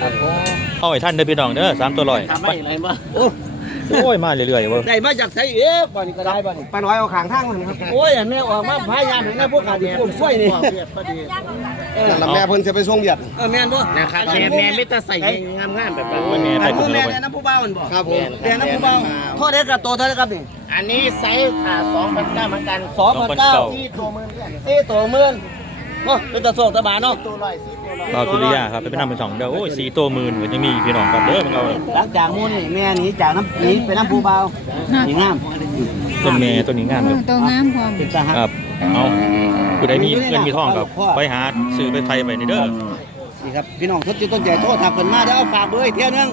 เลยเอาให้ท่านเด้อพี่น้องเด้อสามตัวลอยทำไม่อะไรบ้างโอ้ยมาเรื่อยๆเว้ยได้มาจากไสเอ๊ะบ่นี่ก็ได้บ่นี่ปลาน้อยเอาขางทางมันครับโอ้ยแม่ออกมาพายามถึงแม่พวกขาดีพวกช่วยนี่เออแล้วแม่เพิ่นจะไปส่งเบียดเออแม่นบ่นะครับแม่แม่ไม่ตาใส่งามงามๆแบบว่าโอ้ยแม่อัใส่นถุผู้งแม่แล้วเว้ยเนี่ยน้ำผู้เบามันบ่ครับผมแม่น้ำผู้เบาโทษเด้อกับตัวเท่าไหร่ครับนี่อันนี้ไซส์ขาสองพันเก้าเหมือนกันสองพันเก้าที่ตัวมือเนี่ยสี่ตัวหมื่น เนาะเป็นตะโศกตะบาเนาะตัวลอยสีตัวลอยเราสุริยาครับไปนำเป็นสองเด้อโอ้ยสีตัวหมื่นก็ยังมีพี่น้องครับเด้อมึงเอาหลังจากหมูนี่แม่หนีจากน้ำหนีไปน้ำผู้เบาหนีงามต้นเมย์ต้นนี้งามเลยตัวงามพร้อมเป็นตาหักครับเอาผู้ใดมีเงินมีทองกับไปหาซื้อไปไทยไปนี่เด้อนี่ครับพี่น้องทุกจุดต้นใหญ่โทษทักเพิ่นมาเด้อเอาฝากเบอร์อีกเที่ยวนึง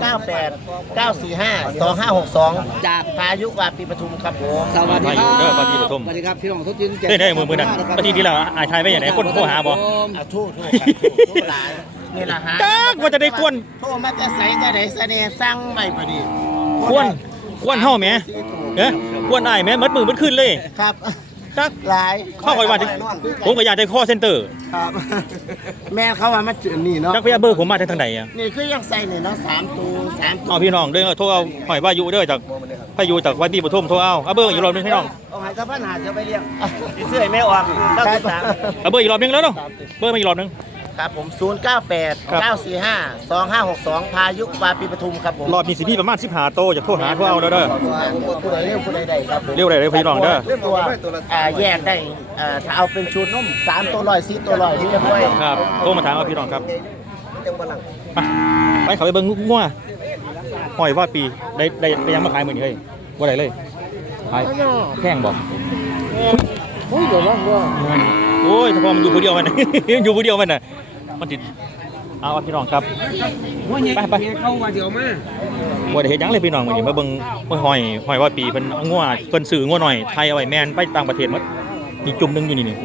ศูนย์เก้าแปดเก้าสี่ห้าสองห้าหกสองจากพายุวาปีปทุมครับผม สวัสดีครับเด้อปาฏิปฐมสวัสดีครับพี่น้องทุกจุดต้นใหญ่เฮ้ยได้มือมือนั่นปฏิทินแล้วอายทายไปอย่างไหนคนโทรหาบ่เอาทู่ทู่ครับทู่ทู่หลายนี่แหละฮะจักว่าจะได้กวนโทษมาจะใส่จะไหนเสน่ห์สร้างใหม่พอดีกวนกวนเฮาแหมเอ้กวนอ้ายแหมมัดมือมัดขึ้นเลยครับ จักหลายเข้าคอยว่าจะผมก็อยากได้ข้อเซ็นเตอร์ครับ แม่เขาว่ามาเจอนี่เนาะจักพยาเบอร์ผมมาทางทางไหนอะนี่คือยังใส่เนี่ยเนาะสามตัวสามตัวเอาพี่น้องเด้อโทรเอาหอยว่าอยู่เด้อจากพายุจากวัดดีปฐมโทรเอาเอาเบอร์อีกรอบหนึงพี่น้องเอาหายสะพานหาจะไปเลี้ยงสิเสื้อไม่ออกเก้าสิบสามเอาเบอร์อีกรอบหนึงแล้วเนาะเบอร์มาอีกรอบหนึง ครับผม 0 9 8 9 4 5 2 5 6 2 พายุวาปีปทุมครับผมรอบมีสิพี่ประมาณ15โตจากโทรหาโทรเอาเด้อเด้อ ผู้ใดเร็วผู้ใดได้ครับผมเร็วได้เลยพี่น้องเด้อตัวอ่าแยกได้อ่าถ้าเอาเป็นชุดนุ่ม3ตัวลอย4ตัวลอยนี่เรียบร้อยครับโทรมาถามเอาพี่น้องครับไปไปเขาไปเบิ่งงัวหอยว่าปีได้ได้ได้ยังมาขายมื้อนี้เฮ้ยบ่ได้เลยขายแพงบ่โอ้ยเดี๋ยวว่างว่า โอ้ยเฉพาะมันอยู่ผู้เดียวมัน อยู่ผู้เดียวมันน่ะมันติดเอาเอาพี่น้องครับไปไป เข้ามาเดี๋ยวมาบ่ได้เฮ็ดหยังเลยพี่น้องมื้อนี้มาเบิ่งมาหอยหอยว่าปีเพิ่นเอางัวเพิ่นซื้องัวหน่อยไทยเอาไว้แม่นไปต่างประเทศหมดมีจุ่มหนึงอยู่นี่นี่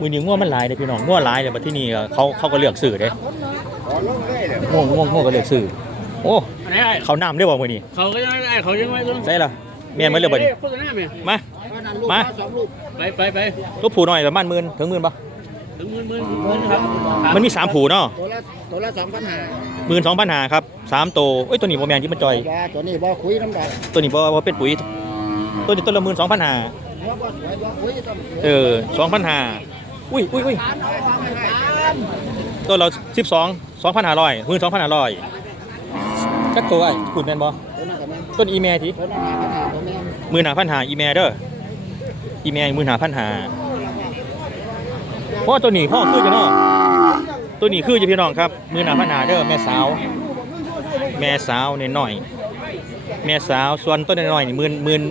มื้อนี้งัวมันหลายเด้พี่น้องงัวหลายเด้บัดที่นี่ก็เขาเขาก็เลือกซื้อเด้ง่วงง่วงง่วงก็เลือกซื้อโอ้เขาน้ำได้บ่มื้อนี้เขาก็ยังไม่ได้เขายังไม่ต้องใช่ล่ะ แม่นมาเลยบัดนี้โฆษณาไหมมา มาไปไปไปลูกผูหน่อยประมาณหมื่นถึงหมื่นปะถึงหมื่นหมื่นหมื่นครับมันมีสามผูเนาะตัวละตัวละ2,500หมื่นสองพันหาครับสามตัวเอ้ยตัวนี้โมแมนที่มันจอย ว่าตัวนี้บ่คุยน้ำดอกตัวนี้บ่บ่เป็นปุ๋ย ตัวนี้ตัวละหมื่นสองพันหาว่บ่สวยบ่คุยต้องเออสองพันหาอุ้ยอุ้ยอุ้ยตัวเราสิบสองสองพันห้าร้อยหมื่นสองพันห้าร้อยจักตัวไอ้ขุดแมนบ่ตัวนั้นก็แม่นต้นอีเมทีตัวนั้นก็แม่ ม่นหนาพันหาอีเมเด้ออีเมหมื่นห้าพันหาเพราะว่าตัวนี้พ่อคือจะเนาะตัวนี้คือจะพี่น้องครับ มื่นห้าพันหาเด้อแม่สาว แม่สาวเนี่ยหน่อย แม่สาวส่วนต้นน้อยๆนี่หมื่นมื่น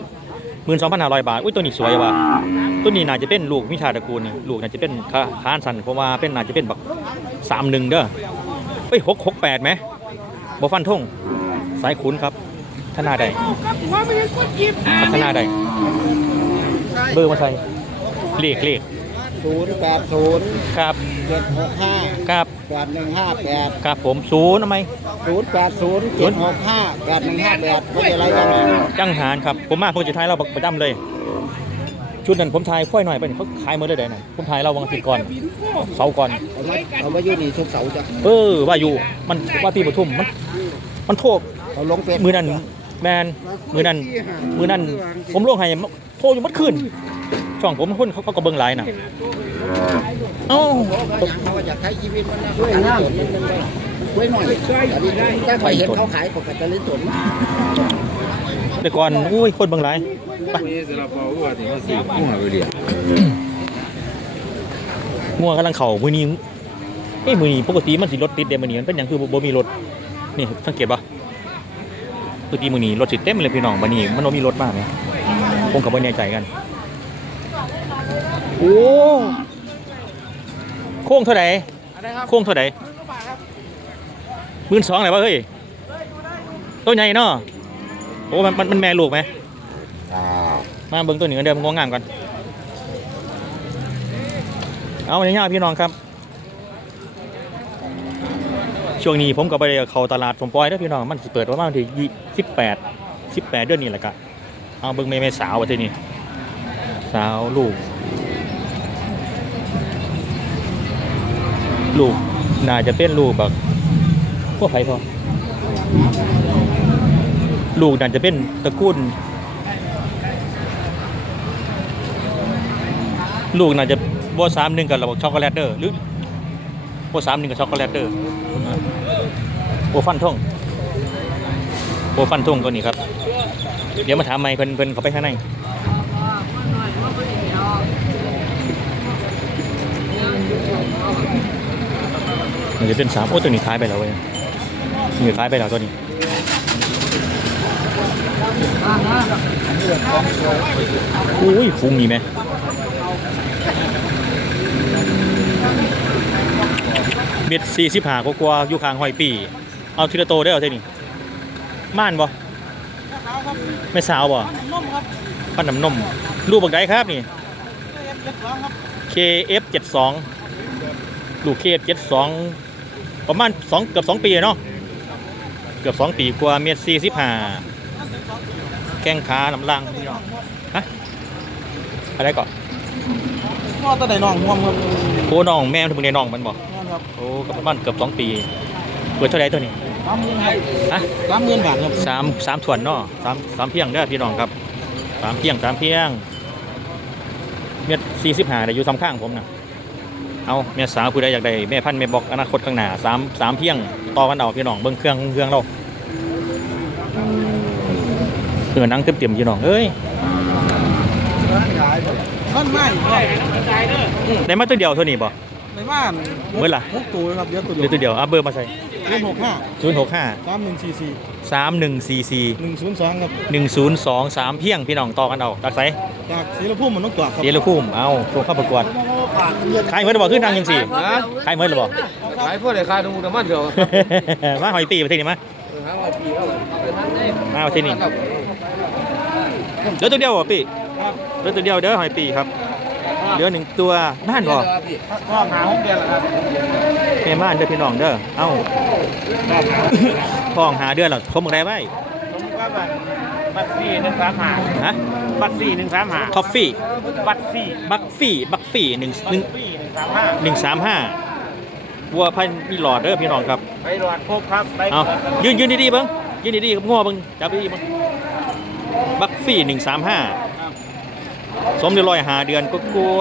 มื่นสองพันห้าร้อยบาทอุ้ยตัวนี้สวยว่ะตัวนี้น่าจะเป็นลูกวิชาตระกูลนี่ลูกน่าจะเป็นขาขานสันเพราะว่าเป็นน่าจะเป็นแบบสามหนึ่งเด้อเอ้ยหกหกแปดไหมบ่ฟันทงสายขุนครับ ธนาใดพัฒนาใดเบอร์มาใส่เลขเลข080ครับ765ครับ8158ครับผมศูนย์ทำไม080 765 8158บ่ได้อะไรกันจังหารครับผมมาผมจะทายเราประจำเลยชุดนั้นผมทายค่อยหน่อยไปเขาขายมือได้ไดน่ะผมทายเราวังอาทิตย์ก่อนเสาร์ก่อนเอามาเอามาอยู่นี่ทุกเสาร์จ้ะเออว่าอยู่มันว่าปีปทุมมันมันโทษเอาลงเป็ดมือนั้น แมนมือนั้นมือนั้นผมลงให้โทรอยู่มัดคืนช่องผมคนเขาเขาก็เบิ่งหลายน่ะเอ้าเขาอยากใช้ชีวิตมันช่วยน้ำช่วยหน่อยถ้าใครเห็นเขาขายเขาก็จะลิ้นตุนแต่ก่อนอุ้ยคนเบิ่งหลายไปสำหรับเราว่าที่มันสี่หัวไปเดียวงัวกำลังเข่ามือนี้เอ้ยมือนี้ปกติมันสิรถติดเดะมือนี้มันเป็นหยังคือบ่บ่มีรถนี่สังเกตปะ ปกติมือนี้รถสิเต็มเลยพี่น้องบัดนี้มันบ่มีรถมากไหมผมกับบ่แน่ใจกัน โอ้โค้งเท่าไหร่โค้งเท่าไหร่หมื่นสองไหนวะเฮ้ยตัวใหญ่เนาะโอ้มันมันมันแม่ลูกไหมมาเบิ่งตัวนี้กันเดิมงวงงามก่อนเอาอย่างเงี้ยพี่น้องครับ ช่วงนี้ผมก็ไปเข้าตลาดสมปอยแล้วพี่น้องมันสิเปิดประมาณที่ยี่สิบแปดสิบแปดเดือนนี้แหละกะเอาเบิ่งแม่แม่สาวว่าที่นี่สาวลูก ลูกน่าจะเป็นลูกแบบพวกไผ่พอลูกน่าจะเป็นตระกูลลูกน่าจะบัวสามหนึ่งกับระบบช็อกโกแลตเดอร์หรือ บัวสามหนึ่งกับช็อกโกแลตเดอร์บัวฟันทงบัวฟันทงตัวนี้ครับ เดี๋ยวมาถามไม่เพิ่นเพิ่นเขาไปข้างในมันจะเป็นสามโอ้ตัวนี้ขายไปแล้วเว้ยนี่ขายไปแล้วตัวนี้อุ้ยฟุ้งนี่ไหม เม็ดสี่สิบห้ากว่าๆอยู่ข้างหอยปี เอาทีละโตได้เอาเท่านี้ม่านบ่ไม่สาวบ่ปั้นน้ำนมรูปบักไดครับนี่ KF72 ลูก KF72 ประมาณสองเกือบสองปีเนาะเกือบสองปีกว่าเมตรสี่สิบห้าแข้งขาลำลังพี่น้องฮะอะไรก่อนพ่อตะไดน้องห่วงครับโอ้น้องแม่มันถึงในน้องมันบอกนั่น ครับโอ้ก็ประมาณเกือบสองปีเปิดเท่าไหร่ตัวนี้สามหมื่นครับฮะสามหมื่นบาทครับสามสามถ่วนเนาะสามสามเพียงเด้อพี่น้องครับสามเพียงสามเพียงเมตรสี่สิบห้าแต่อยู่ซ้ำข้างผมนะเอาแม่สาวผู้ใดอยากได้แม่พันธุ์แม่บอกอนาคตข้างหน้าสามสามเพียงต่อกันเอาพี่น้องเบิ้งเครื่องเครื่องเราเครื่องหนังเต็มเต็มๆพี่น้องเอ้ยท่านไม่ครับได้มาตัวเดียวเท่านี้บ่ ในบ้านเมื่อไหร่หกตัวครับเดี๋ยวตัวเดี๋ยวตัวเดียวเอาเบอร์มาใส่เล่นหกห้าศูนย์หกห้าสามหนึ่งสี่สี่สามหนึ่งสี่สี่หนึ่งศูนย์สองครับหนึ่งศูนย์สองสามเพียงพี่น้องต่อกันเอาตักใส่จากศรีละพุ่มมันต้องกวาดครับเดี๋ยวเราพุ่มเอาโชว์เข้าประกวดขายเหมือนระบอกขึ้นทางยังสี่ขายเหมือนระบอก ขายพวกไหนขายดูแต่มันเดียวมาหอยปีประเทศนี้มาหาว่าปีแล้วมาประเทศนี้เดี๋ยวตัวเดียวเหรอปีเดี๋ยวตัวเดียวเด้อหอยปีครับ เหลือหนึ่งตัวม่านบ่ก็หาห้องเดียวครับแม่ม่านเด้อพี่น้องเด้อเอ้าพ้องหาเดือนหรอคมอะไรไว้ผมก็บัตรบัตรสี่หนึ่งสามหาฮะบัตรสี่หนึ่งสามหาคอฟฟี่บัตรสี่บักฟี่บักฟี่หนึ่งหนึ่งสี่หนึ่งสามห้าหนึ่งสามห้าวัวพันมีหลอดเด้อพี่น้องครับไปหลอดพบครับไปเอายืนยืนดีๆเบิ้งยืนดีๆกับง้อเบิ้งจับดีๆเบิ้งบักฟี่หนึ่งสามห้า สมเดือดลอยหาเดือนก็กลัว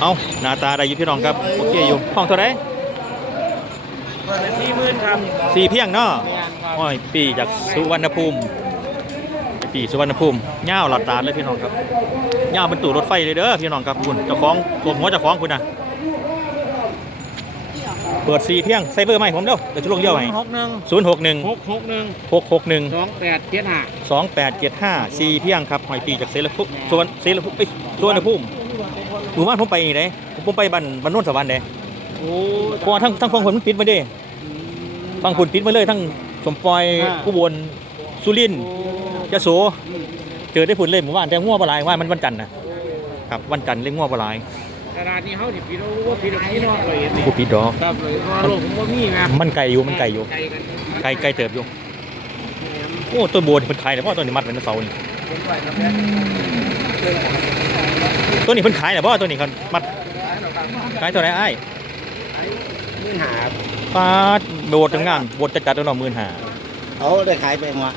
เอาหน้าตาได้อยู่พี่น้องครับ โอเคอยู่ห้องเท่าไหรเปิดสี่หมื่นครับสี่เพียงเนาะเมียนครับโอ้ยปีจากสุวรรณภูมิ ปีสุวรรณภูมิเง่าวหลัดตาเลยพี่น้องครับเง่าวเป็นตู่รถไฟเลยเด้อพี่น้องครับคุณเจ้าของตัวหัวเจ้าของคุณนะ เปิดสี่เพียงใส่เบอร์ใหม่ผมเด้อเดี๋ยวจะลงเยอะไหมหกหนึ่งศูนย์หกหนึ่งหกหกหนึ่งหกหกหนึ่งสองแปดเจ็ดห้าสองแปดเจ็ดห้าสี่เพียงครับหอยปีจากเซลพุสวนเซลพุเอ้ยสวนภูมิหมู่บ้านผมไปนี่เด้ผมไปบ้านบ้านโนนสวรรค์เด้โอ้เพราะว่าทั้งทั้งฟังผลมันปิดมาเด้ฟังผลปิดมาเลย ทั้งสมปอยอุบลสุรินทร์ยะโสเจอได้ผลเลยหมู่บ้านแต่ง่วงปลายว่ามันวันจันทร์นะครับวันจันทร์เล่นง่วงปลาย ตลาดนี้เขาสิพี่น้องว่าพี่น้องพี่น้องเลยเห็นไหมผู้ปิดดอก ครับเลยเพราะว่าโลกผมว่ามีไงมันไกลอยู่ มันไกลอยู่ ไกลกันไกลไกลเติบอยู่ โอ้ต้นบัวนี่เพิ่นขายแต่ว่าต้นนี้มัดไว้ในเสานี่ผมไปครับแม่ต้นนี้เพิ่นขายแต่ว่าต้นนี้เขามัดขายเท่าไหร่อ้ายมื่นหาปาดโดดจังงานบดจัดจัดตัวหน่อหมื่นหาเขาได้ขายไปหมด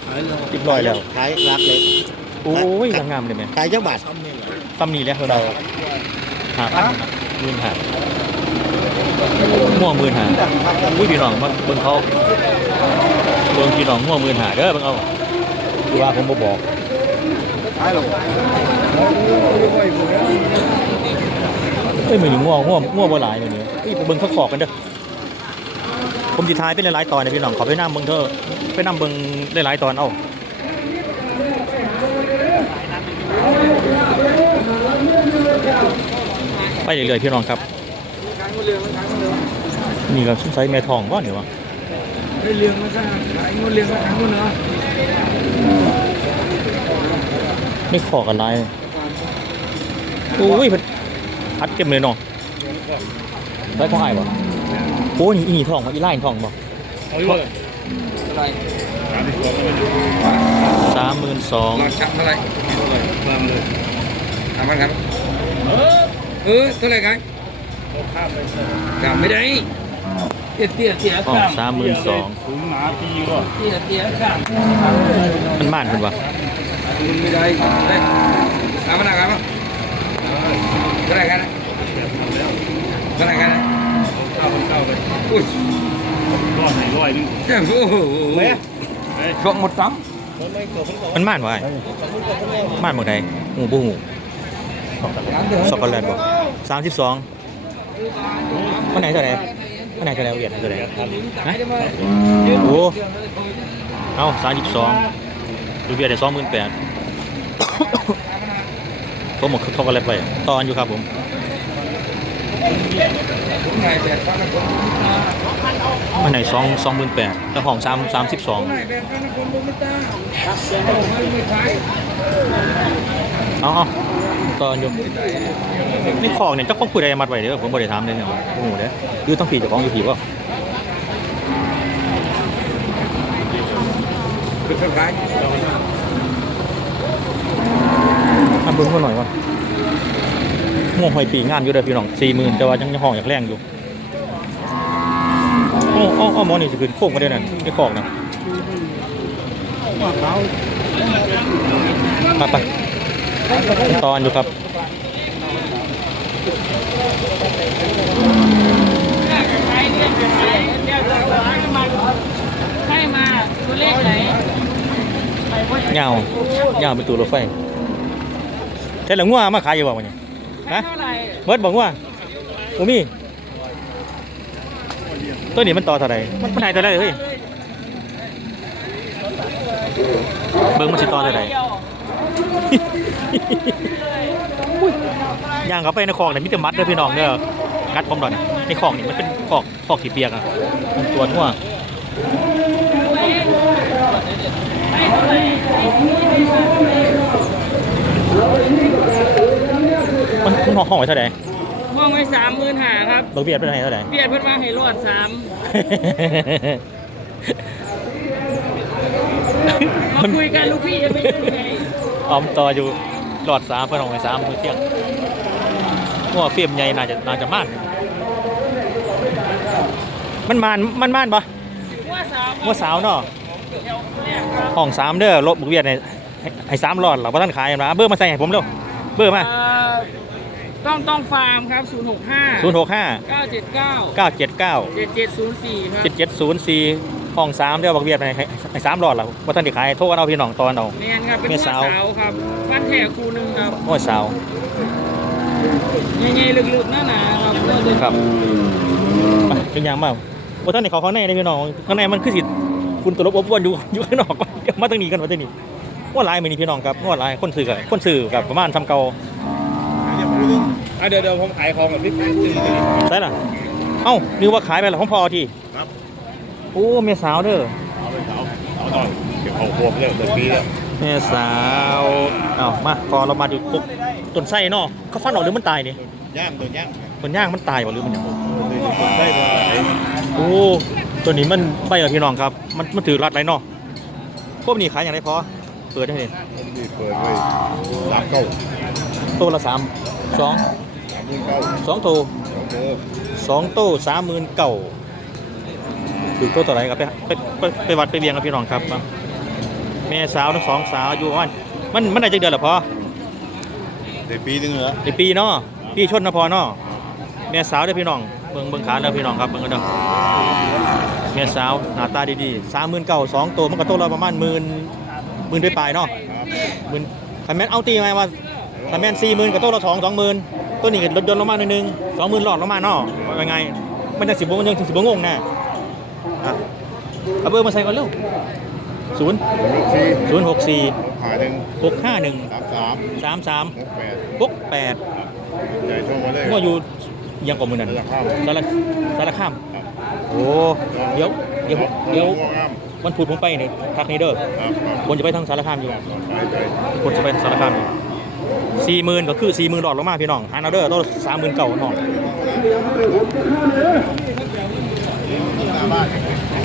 เรียบร้อยแล้ว ขายรับเลย โอ้ยงามงามเลยแม่ขายเจ้าบาทตำนี้แล้วเท่าไหร่ หาพันหมื่นหาม่วงหมื่นหาอุ้ยพี่น้องมาเบิ่งเขาเบิ่งพี่น้องม่วงหมื่นหาเด้อเบิ่งเอาดูว่าผมบ่บอกเอ้ยมันนี่ง่วงง่วงง่วงบ่หลายมื้อนี้เอ้ยไปเบิ่งเขาขอบกันเด้อผมสิทายเป็นหลายๆตอนนะพี่น้องขอไปนำเบิ่งเถอะไปนำเบิ่งหลายๆตอนเอา ไปเรื่อยๆพี่น้องครับนี่ก็สงสัยแม่ทองว่าเนี่ยวะได้เลี้ยงมาซะขายงูเลี้ยงมาทั้งหมดเนาะไม่ขอกันไรโอ้ยเพิ่นพัดเต็มเลยเนาะได้ของไอ้ายบ่โอ้ยอีนี่ทองบ่อีไล่ทองบ่เอาอยู่เลยสามหมื่นสองลองชักเท่าไหร่เลยตามเลยทำมันครับเออเท่าไหร่กันกลับไม่ได้เตี้ยเตี้ยเตี้ยอ๋อสามหมื่นสองสูงหนาปีก็เตี้ยเตี้ยข้ามมันม่านคุณวะมันไม่ได้ได้เอามาหนักเอามาเท่าไหร่กันเท่าไหร่กันเก้าพันเก้าไปอุ้ยร้อยร้อยนึงโอ้โหช่วงหมดตังมันม่านวะม่านเมืองใดหูบูหูช็อกโกแลตบ่ สามสิบสองวันไหนเท่าไหร่วันไหนเท่าไหร่เวียดเท่าไหร่ฮะโอ้เอาสามสิบสองดูเวียดได้สองหมื่นแปดผมหมดช็อกโกแลตไปตอนอยู่ครับผมมันไหนสองสองหมื่นแปดแต่ห้องสามสามสิบสอง ไหนแบบฟังคนบุมิตาไม่ขายเอาเอาตอนอยู่นี่ของเนี่ยเจ้าของผู้ใดมัดไว้เด้อผมบ่ได้ถามเลยเนี่ยโอ้โหเด้อคือต้องผีเจ้าของอยู่ผีป่ะคือขายอันเบิ่งเขาหน่อยว่าง่วงหอยปีงามอยู่เด้อพี่น้องสี่หมื่นแต่ว่ายังยังห้องอยากแรงอยู่โอ้โอ้โอ้หมอนี่สิขึ้นโค้งมาเด้อนั่นไอ้ของน่ะไปไป ตอนอยู่ครับใช่มาตัวเลขไหนเงาเงาเป็นตัวรถไฟใช่หรืองัวมาขายอยู่บ่วันนี้ใช่เท่าไหร่เบิร์ดบอกว่าโอ้มีตัวนี้มันต่อเท่าไหร่มันมันหายตัวไหนเฮ้ยเบิ้งมันสิต่อเท่าไหร่ ย่างเขาไปในคลองแต่มีแต่มัดเด้อพี่น้องเด้อกัดผมดอนในคลองนี่มันเป็นคลองคลองที่เปียกอะมันตัวงัวมันมันห้องห้องไว้เท่าไหร่มองไว้สามหมื่นหาครับดอกเบี้ยเป็นไงเท่าไหร่เบียดเพิ่นมาให้รอดสามมาคุยกันลูกพี่จะเป็นยังไง ออมต่ออยู่หลอดสามเพื่อนของไอ้สามมือเที่ยงหัวเฟียมใหญ่น่าจะน่าจะมานมันมานมันมานปะว่าสามหัวสาวเนาะแถวแรกครับห้องสามเด้อรถบุกเวียดในไอ้สามหลอดเหราเพราะท่านขายมาเบอร์มาใส่ให้ผมเร็วเบอร์มาเอ่อต้องต้องฟาร์มครับ 0 6 5ศูนย์หกห้า9 7 9เก้าเจ็ดเก้า7 7 0 4ครับ เจ็ดเจ็ดศูนย์สี่ห้องสามเด้อบุกเวียดในไอ้สามหลอดเหราเพราะท่านที่ขายโทษเอาพี่น้องตอนเอา เนียนครับเป็นเมีหัยวสาวสาวครับฟันแถคูหนึ่งครับหัวสาวใหญ่ๆลึกๆหน้าๆครับเราจะครับไปเป็นยังบ้างโอ้ท่านนี่เขาข้างในเลยพี่น้องข้างในมันคือสิคุณตัวลบอบอวนอยู่อยู่ข้างนอกก่อนเดี๋ยวมาตรงนี้กันมาตรงนี้ว่าลายมันนี่พี่น้องครับว่าลายคนซื้อกับคนซื้อกับประมาณทำเก่าอะเดี๋ยวเดี๋ยวผมขายของกับพี่ใช่ล่ะเอ้านึกว่าขายไปแล้วของพอทีครับ โอ้เมียสาวเด้อเอาไปเอาเอาตอนเก็บของพวกเนี่ยเดือนปีแล้วเมียสาวเอ้ามาพอเรามาดูปุ๊บต้นไส้เนาะเขาฟันออกหรือมันตายนี่ย่างตัวย่างต้นย่างมันตายบ่หรือมันหยังได้ตัวไหนโอ้ตัวนี้มันใบเหรอพี่น้องครับ มันมันถือรัดไรเนาะพวกนี้ขายอย่างไรพอเปิดได้เลยผมดีเปิดไว้สามเก้าตัวละสามสองสามหมื่นเก้าสองตัวสองเด้อสองตัวสามหมื่นเก่า ถือตัวต่อไหนครับไปไปไปไปวัดไปเวียงกับพี่น้องครับมาแม่สาวทั้งสองสาวอยู่ประมันมันมันได้จักเดือนเหรอพอได้ปีนึงเหรอในปีเนาะปีชนนะพอเนาะแม่สาวเด้อพี่น้องเบิ่งเบิ่งขาเด้อพี่น้องครับเบิ่งกันเด้อแม่สาวหน้าตาดีๆสามหมื่นเก่าสองตัวมันก็ตัวละประมาณหมื่นหมื่นด้วยปลายเนาะหมื่นคันแม่นเอาตีไหมว่าคันแม่นสี่หมื่นกับตัวละสองสองหมื่นตัวนี้ก็ลดยนต์ลงมาหน่อยหนึงสองหมื่นหลอดลงมาเนาะว่าไงมันจะสิบวงยังสิบวงงนะ อะเอาเบอร์มาใส่ก่อนเร็วศูนย์ลูกสี่ศูนย์หกสี่หาหนึ่งหกห้าหนึ่งสามสามสามสามหกแปดหกแปดใจช่วงมาเลยก็อยู่ยังกว่ามือนั่นราคาสารสารข้ามโอ้เดี๋ยวเดี๋ยวเดี๋ยววันพุธผมไปเนี่ยทักนี้เด้อครับครับคนจะไปทางสารคามอยู่ไปไปคนจะไปสารคามสี่หมื่นก็คือสี่หมื่นดอลลาร์มาพี่น้องฮันเอาเดอร์ต้องสามหมื่นเก่าน้อง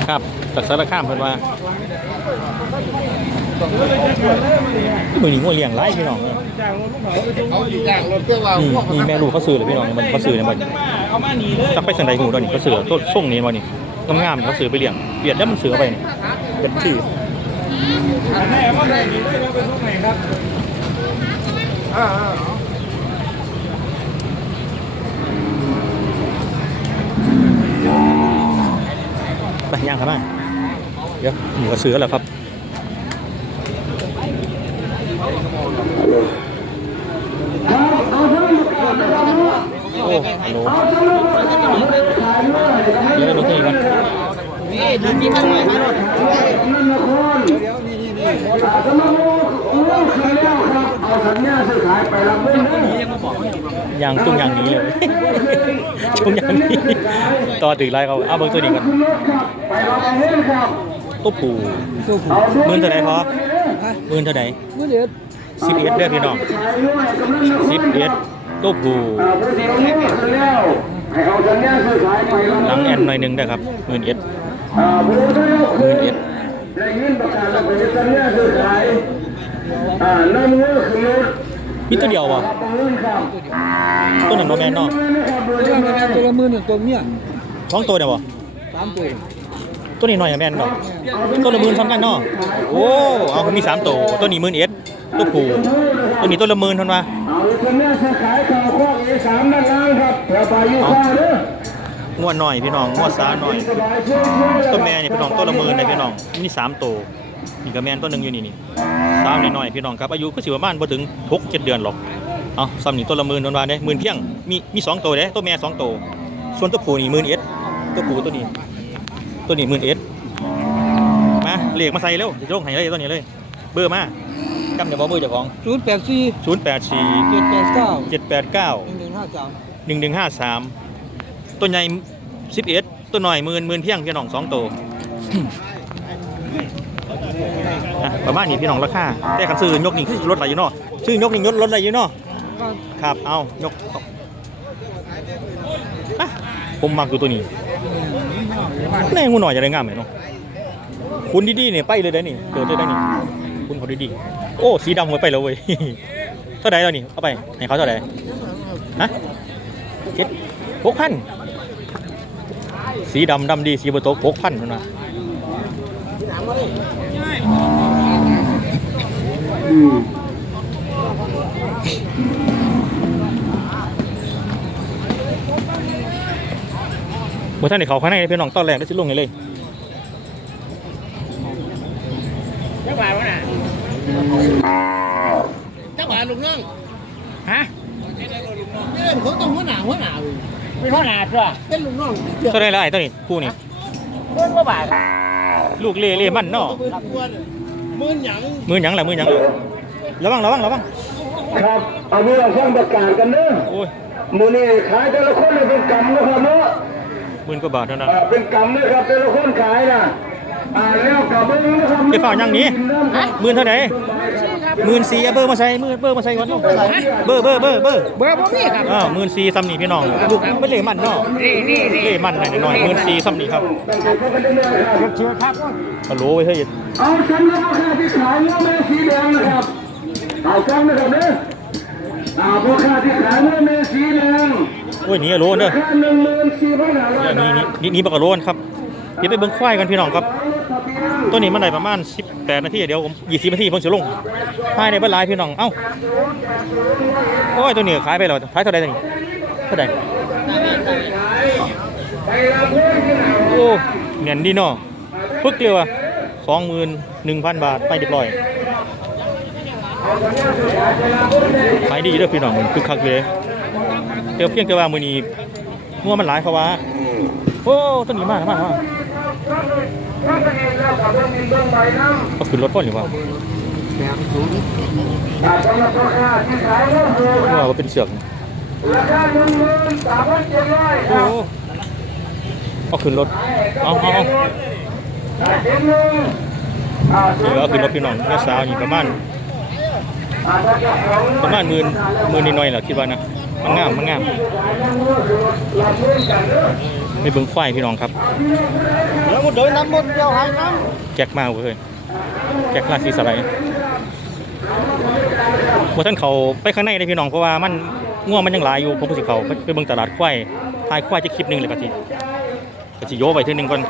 ครับจากสารคามเพิ่นว่ามือนี้งัวเลี้ยงไร้พี่น้องเอ้ยเขาอยู่อย่างรถเพื่อว่านี่นี่แม่ลูกเขาซื้อเลยพี่น้องมันเขาซื้อเนี่อานจักไปสังใดหูตัวนี้เขาซื้อต้นส่งนี้มานี่งามๆเขาซื้อไปเลี้ยงเปลี่ยนแล้วมันซื้อไปนี่เป็นชื่อแม่ว่าได้หนีเลยนะเราไปทุกไหนครับอ่า ไปย่างครับมาเดี๋ยวหมูกระซื้อแล้วครับโอ้ฮัลโหลเดี๋ยวไปดูที่ก่อนนี่ดูที่มันหน่อยมาหน่อย ยางจุ้งยางหนี้เลยจุ้งยางหนี้ต่อถือไรเขาเอาเบิ้งตัวนี้ก่อนตุ๊ปูหมื่นเท่าไหร่พอหมื่นเท่าไหร่มื้อเดือดสิบเอ็ดเด้อพี่น้องสิบเอ็ดตุ๊ปูหลังแอนหน่อยหนึงได้อครับหมื่นเอ็ดหมื่นเอ็ด มีตัวเดียววะตัวนั้นโนแมนเนาะตัวละมื้อหนึ่งตัวเมียท้องตัวเดียววะสามตัวตัวนี้หน่อยอะแม่นเนาะตัวละหมื่นสำคัญเนาะโอ้เอามีสามตัวตัวนี้หมื่นเอ็ดตัวผู้ตัวนี้ตัวละหมื่นเท่านั้นวะเอางวดหน่อยพี่น้องงวดสาหน่อยตัวแม่นี่พี่น้องตัวละหมื่นเลยพี่น้องมีสามตัวนี่ก็แม่นตัวหนึ่งอยู่นี่นี่ สาวน้อยๆพี่น้องครับอายุก็สิประมาณบ่ถึงหกเจ็ดเดือนหรอกเอาซ้ำนี่ตัวละหมื่นวันวานเด้หมื่นเพียงมีมีสองตัวเด้ตัวแม่สองตัวส่วนตัวผู้นี่หมื่นเอ็ดตัวผู้ตัวนี้ตัวนี้หมื่นเอ็ดมาเลขมาใส่เร็วจะลงให้เลยตัวนี้เลย เบอร์มากำเดี๋ยวบอกเบอร์เจ้าของศูนย์แปดสี่ศูนย์แปดสี่เจ็ดแปดเก้าเจ็ดแปดเก้าหนึ่งหนึ่งห้าสามหนึ่งหนึ่งห้าสามตัวใหญ่สิบเอ็ดตัวหน่อยหมื่นหมื่นเพียงพี่น้องสองตัวอะ ประมาณนี้พี่น้องราคาแต่คันซื้อยกนี่คือรถอะไรอยู่เนาะซื้อยกนี่ยศรถอะไรอยู่เนาะครับเอายกผมมักอยู่ตัวนี้แน่งูหน่อยจะได้งามไหมเนาะคุณดีๆเนี่ยไปเลยได้นี่เกิดเลยได้นี่คุณเขาดีๆโอ้สีดำไว้ไปแล้วเว้ยเท่าไหร่แล้วนี่เอาไปให้เขาเท่าไหร่ฮะเจ็ดหกพันสีดำดำดีสีบโตหกพันเท่านั้นบ่ท่านได้เขาข้างในพี่น้องตอนแรกได้สิลงให้เลยเจ้าบ่าวน่ะเจ้าบ่าวลุงน้องฮะเรื่องเขาต้องหัวหน้าหัวหน้าเป็นพ่อหนาตัวเป็นลุงน้องตัวได้หลายตัวนี้คู่นี้เพิ่นว่าบ่าวลูกเล่เล่มันเนาะ มื่นหยังมือหยังล่ะมือหยังล่ะระวังระวังระวังครับ เอานี้เราฟังประกาศกันเด้อโอ้ยมือนี้ขายแต่ละคนเนี่ยเป็นกรรมนะครับเนาะหมื่นกว่าบาทเท่านั้นอ่าเป็นกรรมนะครับแต่ละคนขายนะอ่าแล้วกลับมาดูนะครับไปฝ่ายังหนี้ หมื่นเท่าไหร่ หมื่นสี่เอาเบอร์มาใส่มือเบอร์มาใส่ก่อนเนาะเบอร์เบอร์เบอร์เบอร์เบอร์บ่มีครับอ่าหมื่นสี่ซ้ำนี่พี่น้องลูกไม่เล่มันเนาะนี่นี่นี่เล่มันหน่อยหน่อยหมื่นสี่ซ้ำนี่ครับเชื่อครับฮัลโหลไว้เฮ้ยเอาสำหรับราคาที่ขายเนื้อแม่สีแดงนะครับเอาฟังนะครับเด้ออ่าราคาที่ขายเนื้อแม่สีแดงโอ้ยหนี่ฮัลโหลเด้อราคาหนึ่งหมื่นสี่พันห้าร้อยเดี๋ยวบานี้ทนี่นี่บักกะโลนครับเดี๋ยวไปเบิ่งควายกันพี่น้องครับ ตัวนี้มันได้ประมาณ 18 นาทีเดี๋ยวผม20นาทีผมจะลงภายในบ้านหลายพี่น้อง เอ้า โอ้ย ตัวนี้ขายไปแล้วขายเท่าไหร่ตัวนี้เท่าไหร่โอ้เนียนดีเนาะปึ๊กเลยว่ะ21,000บาทไปเรียบร้อยขายดีเด้อพี่น้องมันคึกคักเลยเดี๋ยวเพียงแต่ว่ามื้อนี้งัวมันหลายเขาว่าโอ้ตัวนี้มากมากมาก ก็ขึ้นรถพ่นหรือเปล่าอ่าสำหรับราคาที่ขายเนื้อวัวคว่ารับว่าเป็นเสือกราคาหนึ่งหมื่นสามพันเจ็ดร้อยคโอ้รับเอาขึ้นรถเอาเอาเอาอ่าเจ็ดหนึ่งอ่าเดี๋ยวเอาขึ้นรถพี่น้องแม่สาวนี่ประมาณอ่าถ้าเจ้าของเนื้อประมาณหมื่นหมื่นนิดหน่อยแหละคิดว่านะมันงามมันงาม ไม่เบิ่งควายพี่น้องครับแล้วหมดเดินน้ำหมดเดียวหายน้ำแจ็คมาเว้ยแจ็คราศีสไลด์บ่ท่านเขาไปข้างในเลยพี่น้องเพราะว่ามันง่วงมันยังหลายอยู่ผมก็สิเขาไปเบิ่งตลาดควายทายควายจะคลิปหนึงเลยกะทิกะทิโยไปทีหนึงก่อน